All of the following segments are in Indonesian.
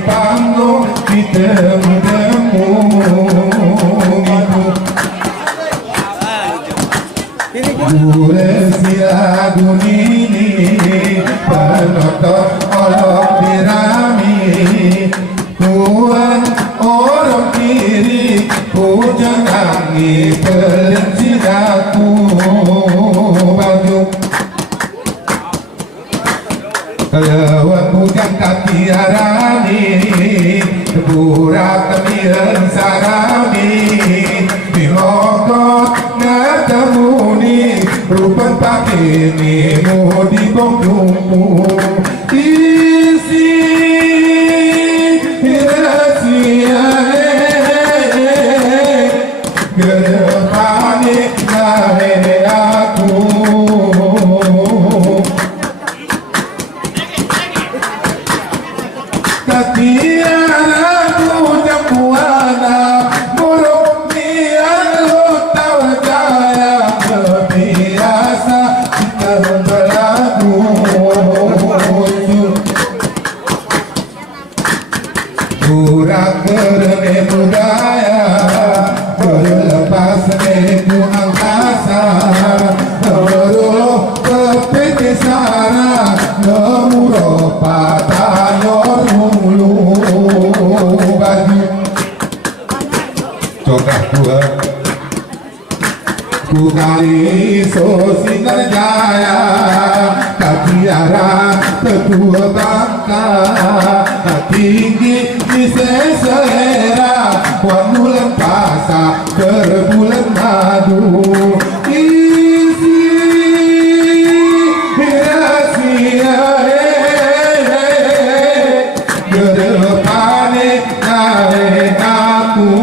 Panggung ditemu-temu Durasi lagu ini penonton olok dirami Tuan orang kiri hujan angin pelinci aku baju lewat hujan kaki arani burak kemian sarami dilokot ngatemuni rupan pakini mudi bongkungmu isi rahasia gedepani nahe aku Burak kerene budaya berlepas itu angkasa beruh kepiti sara nemuro patayor mulu baju coba ku kali sosinar jaya kakiara tetua bangka tinggi di selera bulan pasa berbulan madu isi rahasia gedepane nahe aku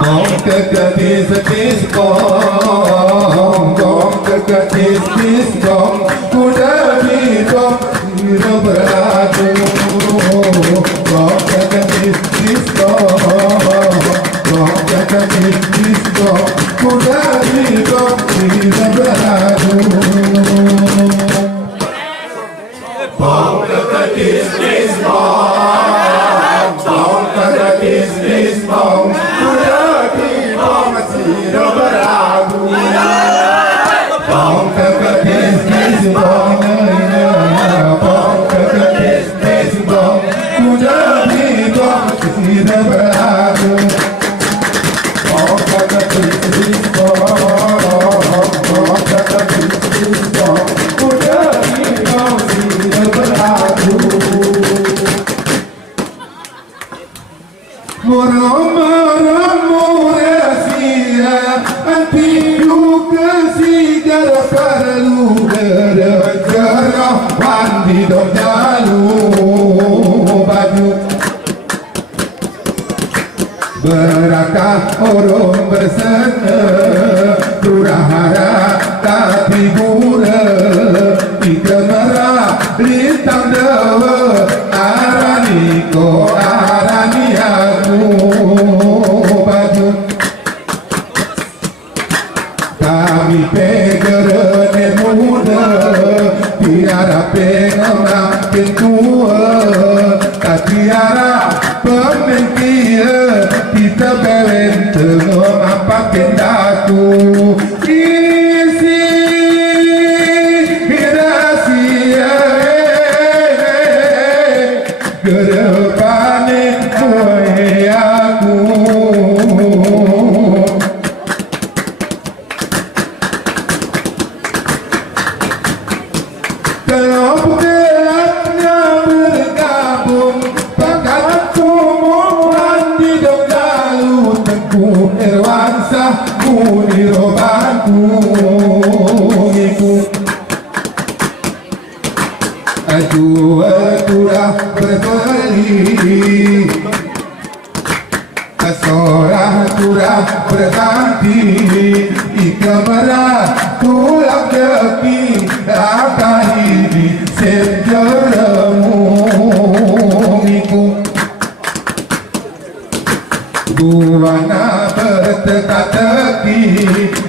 gong keketis-ketis gong keketis-ketis gong kuda bidong hiro beradu gong keketis-ketis gong keketis-ketis gong kuda bidong hiro beradu gong keketis-ketis gong keketis-ketis gong kuda bidong hiro beradu gong keketis-ketis gong berakah orang bersana Durahara tapi gura Ika merah lintang dewa Arani ko arani aku baju kami pegerane muda tiara pengemakin tua tak tiara pemengkir kita belen tengah mampakin daku isi rahasia gedepane aku kalau gelapnya bergabung pakatku di dogalu tengku erwansa unirobanku iku ajual kurang berbeli asorah kurang berganti ika merah tulang keki akahi senjaramu iku buana berteka-teki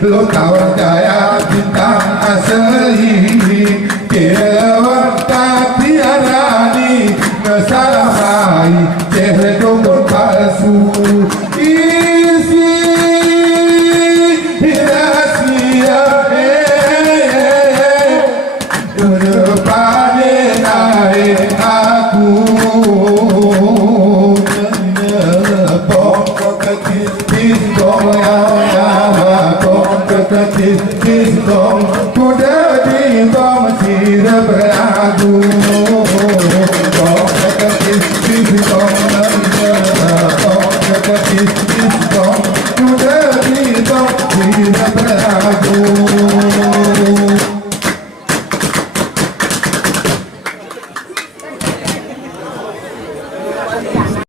lo tahu daya bintang asli Kewata tiarani Ngesalamai Cehedong palsu Isi rahasia Depannya naik aku Nepok kekis kong yang kong kekis kong Kuda di bom sira beragu Kong kekis kong Kong kekis kong Kuda di bom sira beragu